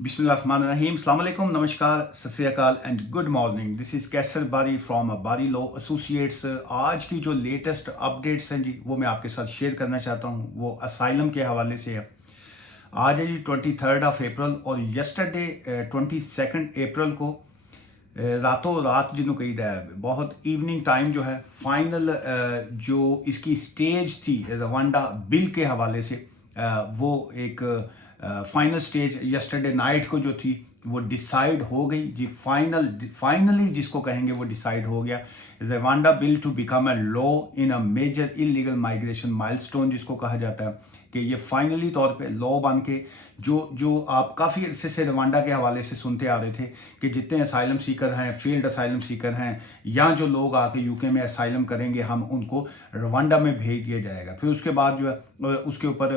बिस्मिल्लाहिर्रहमानिर्रहीम, अस्सलाम वालेकुम, नमस्कार, Sat Sri Akal and good morning. This is Kaiser Bari from बारी लॉ एसोसिएट्स। आज की जो लेटेस्ट अपडेट्स हैं जी, वो मैं आपके साथ शेयर करना चाहता हूँ। वो असाइलम के हवाले से है। आज है जी 23 अप्रैल और यस्टरडे 22 अप्रैल को रातों रात जिन्हों कही है बहुत इवनिंग टाइम जो है फाइनल जो इसकी स्टेज थी रवांडा बिल के हवाले से वो एक फाइनल स्टेज यस्टरडे नाइट को जो थी वो डिसाइड हो गई जी। फाइनली जिसको कहेंगे वो डिसाइड हो गया। Rwanda bill to become a law in a major illegal migration milestone जिसको कहा जाता है कि ये फाइनली तौर पे लॉ बन के जो जो आप काफ़ी अरसे से रवांडा के हवाले से सुनते आ रहे थे कि जितने असाइलम सीकर हैं, फील्ड असाइलम सीकर हैं, या जो लोग आके यूके में असाइलम करेंगे हम उनको रवांडा में भेज दिया जाएगा। फिर उसके बाद जो है उसके ऊपर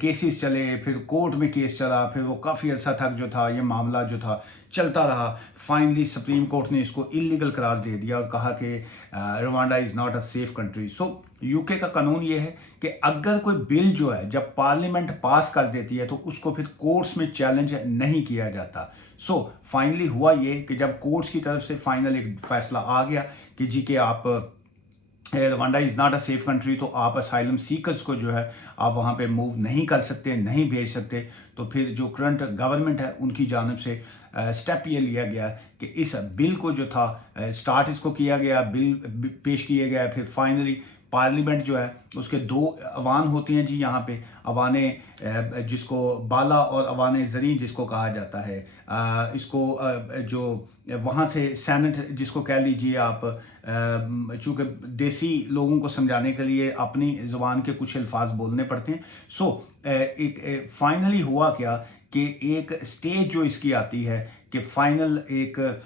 केसेस चले, फिर कोर्ट में केस चला, फिर वो काफ़ी अर्सा तक जो था ये मामला जो था चलता रहा। फाइनली सुप्रीम कोर्ट ने इसको इलीगल करार दे दिया और कहा कि Rwanda is not a safe country. So UK का कानून ये है कि अगर कोई बिल जो है जब पार्लियामेंट पास कर देती है तो उसको फिर कोर्ट्स में चैलेंज नहीं किया जाता। सो फाइनली हुआ ये कि जब कोर्ट्स की तरफ से फाइनल एक फैसला आ गया कि जी कि आप Rwanda is not a safe country, तो आप असाइलम सीकर्स को जो है आप वहाँ पे मूव नहीं कर सकते, नहीं भेज सकते। तो फिर जो करंट गवर्नमेंट है उनकी जानब से स्टेप ये लिया गया कि इस बिल को जो था स्टार्ट इसको किया गया, बिल पेश किए गया। फिर फाइनली पार्लियामेंट जो है उसके दो अवान होती हैं जी यहाँ पे, अवाने जिसको बाला और अवाने ज़री जिसको कहा जाता है। इसको जो वहाँ से सेनेट जिसको कह लीजिए आप, चूँकि देसी लोगों को समझाने के लिए अपनी ज़ुबान के कुछ अल्फाज बोलने पड़ते हैं। सो एक फाइनली हुआ क्या कि एक स्टेज जो इसकी आती है कि फाइनल एक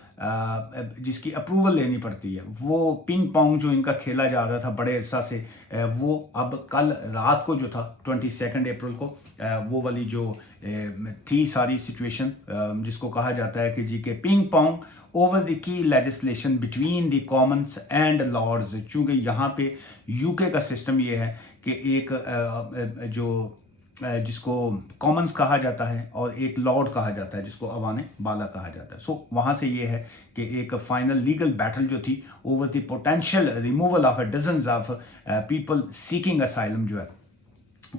जिसकी अप्रूवल लेनी पड़ती है, वो पिंग पोंग जो इनका खेला जा रहा था बड़े अरसा से, वो अब कल रात को जो था 22 अप्रैल को वो वाली जो थी सारी सिचुएशन, जिसको कहा जाता है कि जी के ping pong over the key legislation between the Commons and Lords. चूँकि यहाँ पे यूके का सिस्टम ये है कि एक जो जिसको कॉमन्स कहा जाता है और एक लॉर्ड कहा जाता है जिसको अवाने बाला कहा जाता है। सो वहाँ से ये है कि एक फाइनल लीगल बैटल जो थी over the potential removal of dozens of people seeking asylum जो है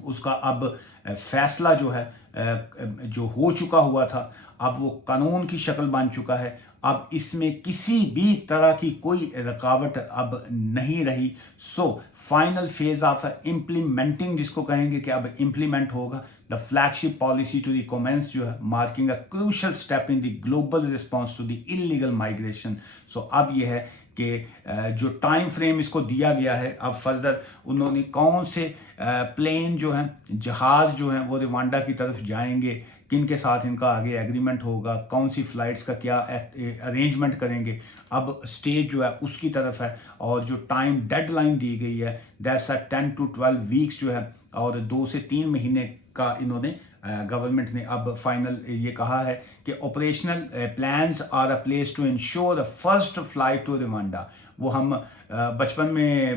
उसका अब फैसला जो है जो हो चुका हुआ था, अब वो कानून की शक्ल बन चुका है। अब इसमें किसी भी तरह की कोई रुकावट अब नहीं रही। So final phase of implementing जिसको कहेंगे कि अब इम्प्लीमेंट होगा the flagship policy to the commons जो है marking a crucial step in the global response to the illegal migration. So अब यह है कि जो टाइम फ्रेम इसको दिया गया है, अब फर्दर उन्होंने कौन से प्लेन जो हैं, जहाज़ जो हैं वो रवांडा की तरफ जाएंगे, किन के साथ इनका आगे एग्रीमेंट होगा, कौन सी फ़्लाइट्स का क्या अरेंजमेंट करेंगे, अब स्टेज जो है उसकी तरफ है। और जो टाइम डेडलाइन दी गई है दैट्स 10 to 12 वीक्स जो है, और 2 से 3 महीने का इन्होंने गवर्नमेंट ने अब फाइनल ये कहा है कि operational plans are a place to ensure the first flight to Rwanda. वो हम बचपन में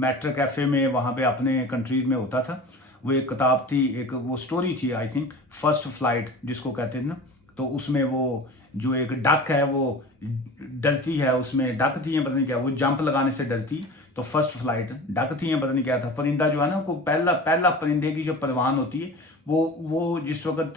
मैट्रिक कैफ़े में वहाँ पे अपने कंट्रीज में होता था, वो एक किताब थी, एक वो स्टोरी थी आई थिंक, फर्स्ट फ्लाइट जिसको कहते हैं ना। तो उसमें वो जो एक डक है वो डरती है, उसमें डक थी है पता नहीं क्या, वो जंप लगाने से डरती है। तो फर्स्ट फ्लाइट डक थी है पता नहीं क्या था, परिंदा जो है ना, को पहला पहला परिंदे की जो परवान होती है वो जिस वक्त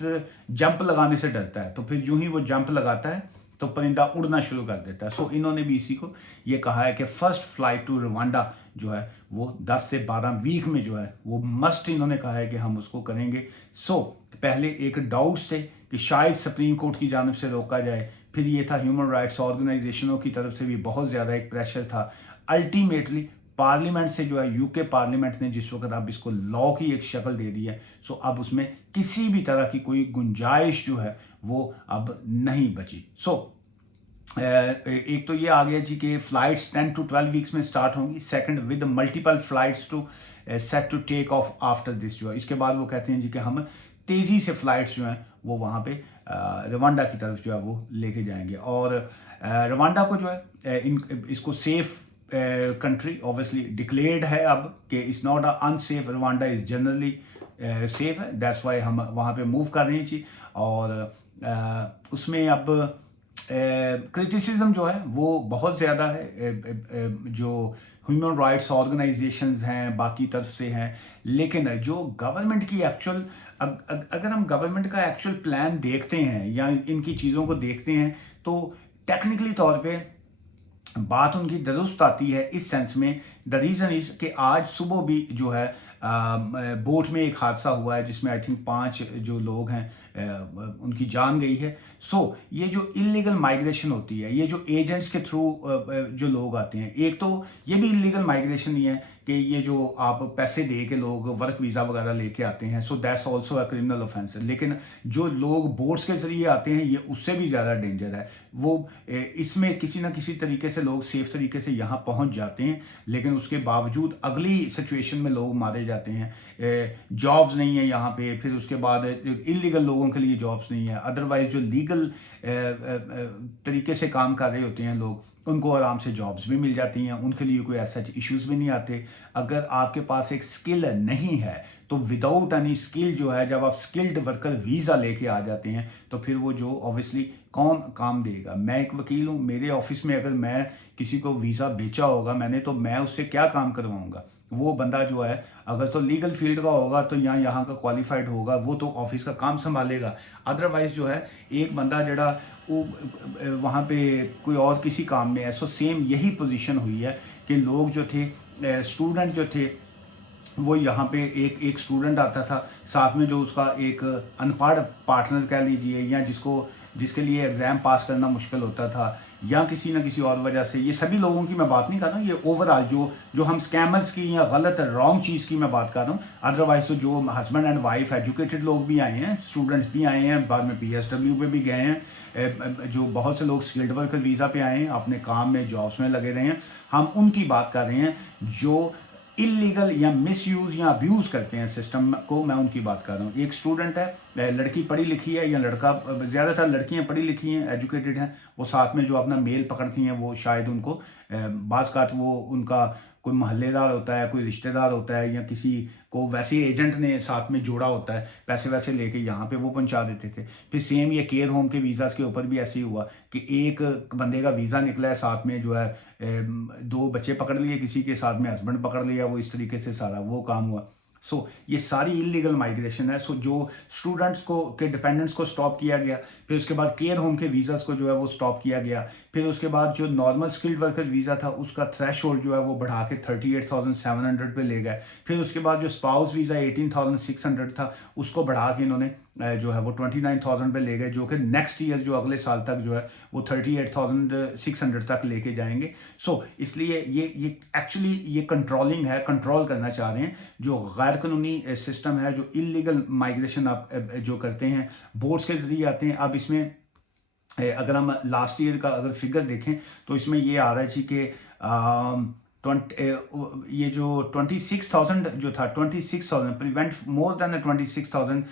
जंप लगाने से डरता है, तो फिर यूं ही वो जंप लगाता है तो परिंदा उड़ना शुरू कर देता है। सो इन्होंने भी इसी को ये कहा है कि फर्स्ट फ्लाइट टू रवांडा जो है वो 10 से 12 वीक में जो है वो मस्ट इन्होंने कहा है कि हम उसको करेंगे। सो पहले एक डाउट्स थे कि शायद सुप्रीम कोर्ट की जानब से रोका जाए, फिर ये था ह्यूमन राइट्स ऑर्गेनाइजेशनों की तरफ से भी बहुत ज़्यादा एक प्रेशर था। अल्टीमेटली पार्लियामेंट से जो है यूके पार्लियामेंट ने जिस वक्त अब इसको लॉ की एक शक्ल दे दी है, सो अब उसमें किसी भी तरह की कोई गुंजाइश जो है वो अब नहीं बची। सो एक तो ये आ गया जी कि फ्लाइट्स 10 to 12 वीक्स में स्टार्ट होंगी। Second, with multiple flights to set to take off after this जो है, इसके बाद वो कहते हैं जी कि हम तेज़ी से फ्लाइट्स जो हैं वो वहाँ पे रवांडा की तरफ जो है वो लेके जाएंगे। और रवांडा को जो है इसको सेफ कंट्री ऑब्वियसली डिक्लेयर्ड है अब कि it's not a unsafe, Rwanda is generally safe है, दैट्स वाई हम वहाँ पे मूव कर रहे हैं जी। और उसमें अब क्रिटिसिज्म जो है वो बहुत ज़्यादा है। जो ह्यूमन राइट्स ऑर्गेनाइजेशंस हैं बाकी तरफ से हैं, लेकिन जो गवर्नमेंट की एक्चुअल, अगर हम गवर्नमेंट का एक्चुअल प्लान देखते हैं या इनकी चीज़ों को देखते हैं तो टेक्निकली तौर पे बात उनकी दुरुस्त आती है इस सेंस में। द रीज़न इज़ कि आज सुबह भी जो है बोट में एक हादसा हुआ है जिसमें आई थिंक 5 जो लोग हैं उनकी जान गई है। ये जो इलीगल माइग्रेशन होती है, ये जो एजेंट्स के थ्रू जो लोग आते हैं, एक तो ये भी इलीगल माइग्रेशन नहीं है कि ये जो आप पैसे दे के लोग वर्क वीज़ा वगैरह लेके आते हैं, so that's also a criminal offence. लेकिन जो लोग बोट्स के ज़रिए आते हैं ये उससे भी ज़्यादा डेंजर है। वो इसमें किसी ना किसी तरीके से लोग सेफ तरीके से यहाँ पहुँच जाते हैं, लेकिन उसके बावजूद अगली सिचुएशन में लोग मारे जाते हैं। जॉब्स नहीं है यहाँ पे, फिर उसके बाद इलीगल लोगों के लिए जॉब्स नहीं है, अदरवाइज जो लीगल तरीके से काम कर रहे होते हैं लोग, उनको आराम से जॉब्स भी मिल जाती हैं, उनके लिए कोई ऐसा इश्यूज भी नहीं आते। अगर आपके पास एक स्किल नहीं है तो विदाउट एनी स्किल जो है, जब आप स्किल्ड वर्कर वीज़ा लेके आ जाते हैं तो फिर वो जो ऑब्वियसली कौन काम देगा। मैं एक वकील हूँ, मेरे ऑफिस में अगर मैं किसी को वीज़ा बेचा होगा मैंने, तो मैं उससे क्या काम करवाऊँगा। वो बंदा जो है अगर तो लीगल फील्ड का होगा तो यहाँ का क्वालिफाइड होगा, वो तो ऑफिस का काम संभालेगा। अदरवाइज जो है एक बंदा जड़ा वो वहाँ पे कोई और किसी काम में है। सेम यही पोजीशन हुई है कि लोग जो थे, स्टूडेंट जो थे, वो यहाँ पे एक स्टूडेंट आता था, साथ में जो उसका एक अनपढ़ पार्टनर कह लीजिए, या जिसके लिए एग्ज़ाम पास करना मुश्किल होता था, या किसी न किसी और वजह से। ये सभी लोगों की मैं बात नहीं कर रहा हूँ, ये ओवरऑल जो हम स्कैमर्स की या गलत रॉन्ग चीज़ की मैं बात कर रहा हूँ। अदरवाइज तो जो हस्बैंड एंड वाइफ एजुकेटेड लोग भी आए हैं, स्टूडेंट्स भी आए हैं, बाद में PSW पे भी गए हैं, जो बहुत से लोग स्किल्ड वर्कर वीज़ा पे आए हैं, अपने काम में जॉब्स में लगे रहे हैं। हम उनकी बात कर रहे हैं जो इलीगल या मिसयूज़ या अब्यूज़ करते हैं सिस्टम को, मैं उनकी बात कर रहा हूँ। एक स्टूडेंट है, लड़की पढ़ी लिखी है या लड़का, ज़्यादातर लड़कियां पढ़ी लिखी हैं, एजुकेटेड हैं, वो साथ में जो अपना मेल पकड़ती हैं, वो शायद उनको बाज़ वो उनका कोई मोहल्लेदार होता है, कोई रिश्तेदार होता है, या किसी को वैसे एजेंट ने साथ में जोड़ा होता है, पैसे वैसे लेके यहाँ पे वो पहुँचा देते थे। फिर सेम ये केयर होम के वीज़ाज़ के ऊपर भी ऐसे ही हुआ कि एक बंदे का वीज़ा निकला है, साथ में जो है 2 बच्चे पकड़ लिए, किसी के साथ में हस्बैंड पकड़ लिया, वो इस तरीके से सारा वो काम हुआ। ये सारी इलीगल माइग्रेशन है। जो स्टूडेंट्स को के डिपेंडेंट्स को स्टॉप किया गया, फिर उसके बाद केयर होम के वीज़ास को जो है वो स्टॉप किया गया, फिर उसके बाद जो नॉर्मल स्किल्ड वर्कर वीज़ा था उसका थ्रेशोल्ड जो है वो बढ़ा के 38,700 पे ले गए, फिर उसके बाद जो स्पाउस वीज़ा 18,600 था उसको बढ़ा के इन्होंने जो है वो 29,000 पे ले गए, जो कि नेक्स्ट ईयर जो अगले साल तक जो है वो 38,600 तक लेके जाएंगे। इसलिए ये एक्चुअली ये कंट्रोलिंग है, कंट्रोल करना चाह रहे हैं जो गैर कानूनी सिस्टम है, जो इलीगल माइग्रेशन आप जो करते हैं, बोट्स के जरिए आते हैं। अब इसमें अगर हम लास्ट ईयर का अगर फिगर देखें तो इसमें ये आ रहा है जी कि ये जो 26,000 जो था, 26,000 prevent more than 26,000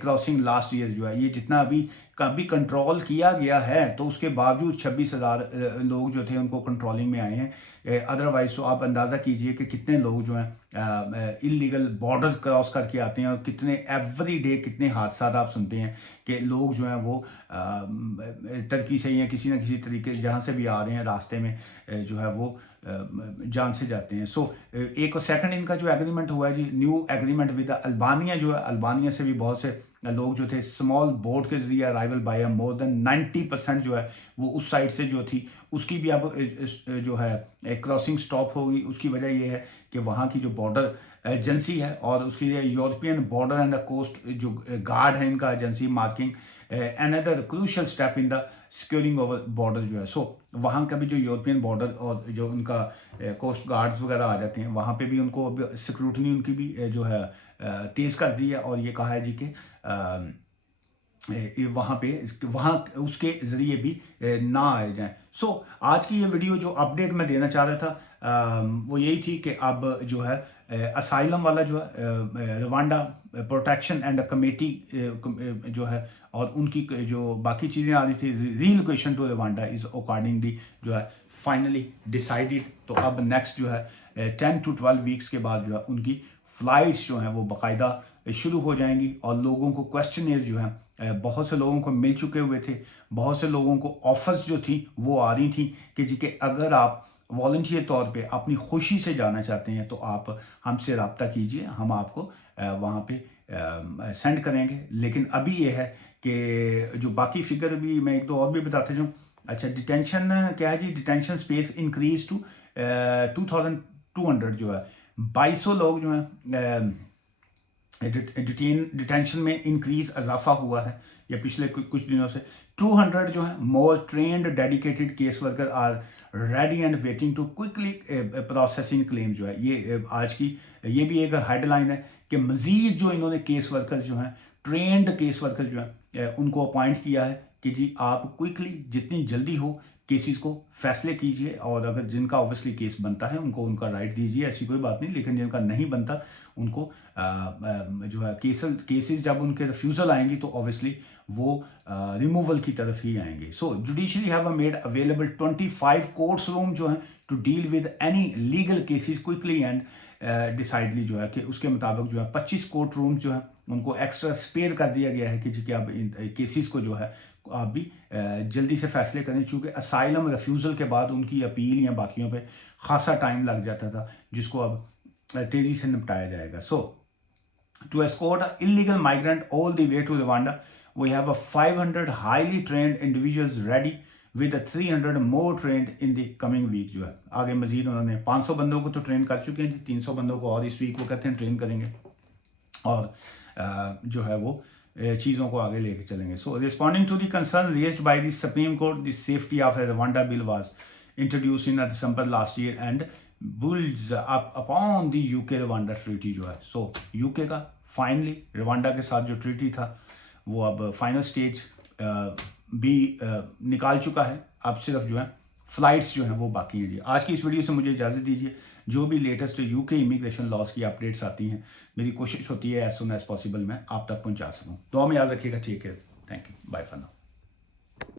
crossing last year जो है, ये जितना अभी कंट्रोल किया गया है, तो उसके बावजूद 26,000 लोग जो थे उनको कंट्रोलिंग में आए हैं। अदरवाइज तो आप अंदाज़ा कीजिए कि कितने लोग जो हैं इलीगल बॉर्डर क्रॉस करके आते हैं, और कितने एवरी डे कितने हादसा आप सुनते हैं कि लोग जो हैं वो टर्की से या किसी न किसी तरीके जहाँ से भी आ रहे हैं रास्ते में जो है वो जान से जाते हैं। एक सेकंड इनका जो एग्रीमेंट हुआ है जी, न्यू एग्रीमेंट विद अल्बानिया, जो है अल्बानिया से भी बहुत से लोग जो थे स्मॉल बोट के जरिए अराइवल बाय मोर देन 90% जो है वो उस साइड से जो थी उसकी भी अब जो है क्रॉसिंग स्टॉप होगी। उसकी वजह ये है कि वहाँ की जो बॉर्डर एजेंसी है और उसके लिए यूरोपियन बॉर्डर एंड कोस्ट जो गार्ड है इनका agency marking another crucial step in the securing over border जो है। वहाँ का भी जो यूरोपियन बॉर्डर और जो उनका कोस्ट गार्ड्स वगैरह आ जाते हैं, वहाँ पे भी उनको अब सिक्योरिटी उनकी भी जो है तेज़ कर दी है, और ये कहा है जी कि वहाँ उसके ज़रिए भी ना आए जाएं। आज की ये वीडियो जो अपडेट मैं देना चाह रहा था वो यही थी कि अब जो है असाइलम वाला जो है रवांडा प्रोटेक्शन एंड कमेटी जो है, और उनकी जो बाकी चीज़ें आ रही थी, relocation to Rwanda is accordingly जो है फाइनली डिसाइडेड। तो अब नेक्स्ट जो है 10 to 12 वीक्स के बाद जो है उनकी फ़्लाइट्स जो हैं वो बाकायदा शुरू हो जाएंगी, और लोगों को क्वेश्चनर जो हैं बहुत से लोगों को मिल चुके हुए थे, बहुत से लोगों को ऑफर्स जो थी वो आ रही थी कि जी कि अगर आप वॉलंटियर तौर पे अपनी खुशी से जाना चाहते हैं तो आप हमसे रब्ता कीजिए, हम आपको वहाँ पे सेंड करेंगे। लेकिन अभी ये है कि जो बाकी फिगर भी मैं एक दो और भी बताते जाऊँ। अच्छा, डिटेंशन क्या है जी, डिटेंशन स्पेस इंक्रीज टू 2200 जो है, 2200 लोग जो हैं डिटेंशन में इंक्रीज इजाफा हुआ है या पिछले कुछ दिनों से। 200 जो है more trained dedicated case worker are ready and waiting to quickly processing claim जो है, ये आज की ये भी एक हेडलाइन है कि मजीद जो इन्होंने केस वर्कर जो हैं, ट्रेंड केस वर्कर जो हैं, उनको अपॉइंट किया है कि जी आप क्विकली जितनी जल्दी हो केसेस को फैसले कीजिए, और अगर जिनका ऑब्वियसली केस बनता है उनको उनका राइट दीजिए, ऐसी कोई बात नहीं। लेकिन जिनका नहीं बनता उनको जो है केसेस जब उनके रिफ्यूज़ल आएंगी तो ऑब्वियसली वो रिमूवल की तरफ ही आएंगे। So judiciary have made available 25 courts room जो है to deal with any legal cases quickly and decidedly, जो है कि उसके मुताबिक जो है 25 कोर्ट रूम जो है उनको एक्स्ट्रा स्पेयर कर दिया गया है कि जी कि अब इन केसेस को जो है आप भी जल्दी से फैसले करें, चूँकि असाइलम रिफ्यूज़ल के बाद उनकी अपील या बाकियों पे खासा टाइम लग जाता था, जिसको अब तेज़ी से निपटाया जाएगा। सो to escort an illegal migrant all the way to Rwanda, we have a 500 highly trained individuals ready with a 300 more trained in the coming week। जो है आगे मजीद उन्होंने 500 बंदों को तो ट्रेन कर चुके हैं, 300 बंदों को और इस वीक वो कहते हैं ट्रेन करेंगे, और जो है वो चीज़ों को आगे लेके चलेंगे। So responding to the concern raised by the Supreme Court, the safety of Rwanda bill was introduce in December last year and builds up upon the UK Rwanda treaty जो है। सो यूके का finally Rwanda के साथ जो treaty था वो अब final stage भी निकाल चुका है। अब सिर्फ जो है फ्लाइट्स जो हैं वो बाकी हैं जी। आज की इस वीडियो से मुझे इजाज़त दीजिए। जो भी लेटेस्ट यूके इमिग्रेशन लॉज की अपडेट्स आती हैं, मेरी कोशिश होती है एज सुन एज पॉसिबल मैं आप तक पहुंचा सकूं। दुआ में याद रखिएगा। ठीक है, thank you, bye for now.